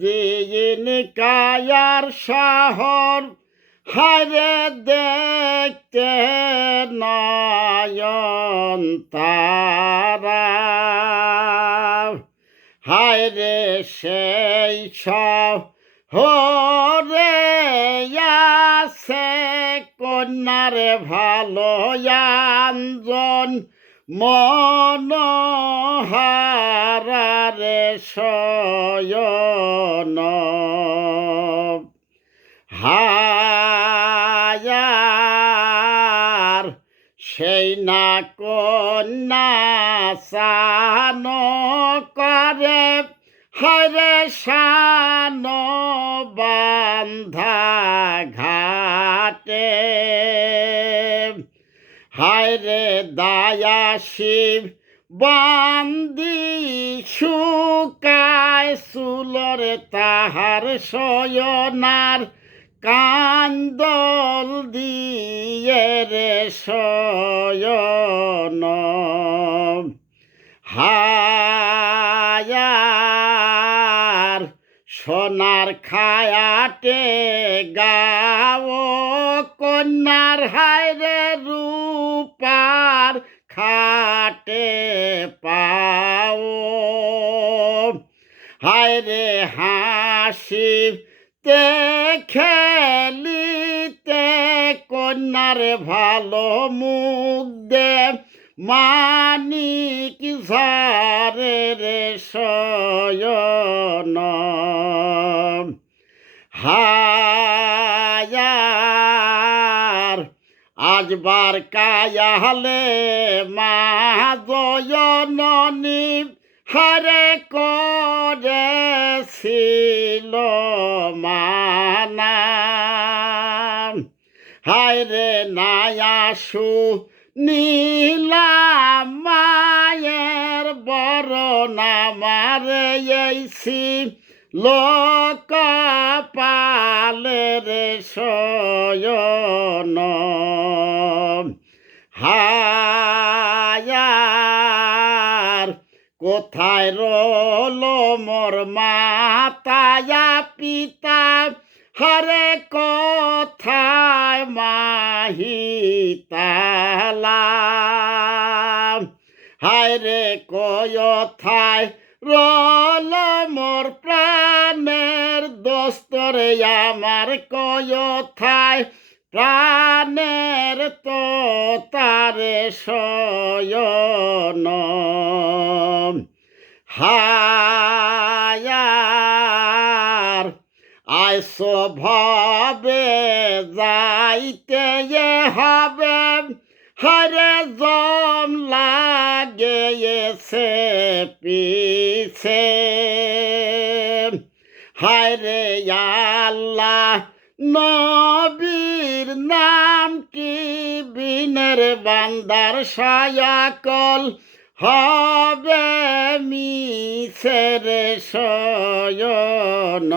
দিন কায়ার শহর হারে দেখতে নয়ন তারা। হায়রে সেই সব হরে আছে, কন্যারে ভালো আঞ্জন মনোহারারে শয়ন। হায়ার সেই না কন্যা সান করে। হরে শান বান্ধা ঘাটে। হায়রে দায়া শিব বান্দি শুকায় সুলরে তাহার শয়নার কান্দল দিয়ে রে শয়ন। হায়ার সোনার খায়াটে গাও কন্যার হায়রে রূপার খাটে পাও। হায়রে হাসি, তে খেলিতে কন্যারে ভালো মুখ দে মানিক ঝারে রে শয়ন। হায়ার আজবার কায়ালে মা জয়ননী হরে করেছিল মানা। হায়রে নায়াসু নীলাম মায়ের বড় নামারে এইছি লোক পালের শয়ন। হায়ার, কোথায় রল মোর মাতায়া পিতা? হরে কোথায় মাহিতালা? হায় রে কয়থায় রল মোর প্রাণের দোস্তরে আমার কয়থায়? প্রাণের তো তারে শয়ন। হায়ার আইসো ভাবে যাইতে হবে হরে জম লাগে পিছে। হায়রে আল্লাহ, নবীর নাম কি বিনের বান্দার সায়াকল? হবে মিছের শয়ন।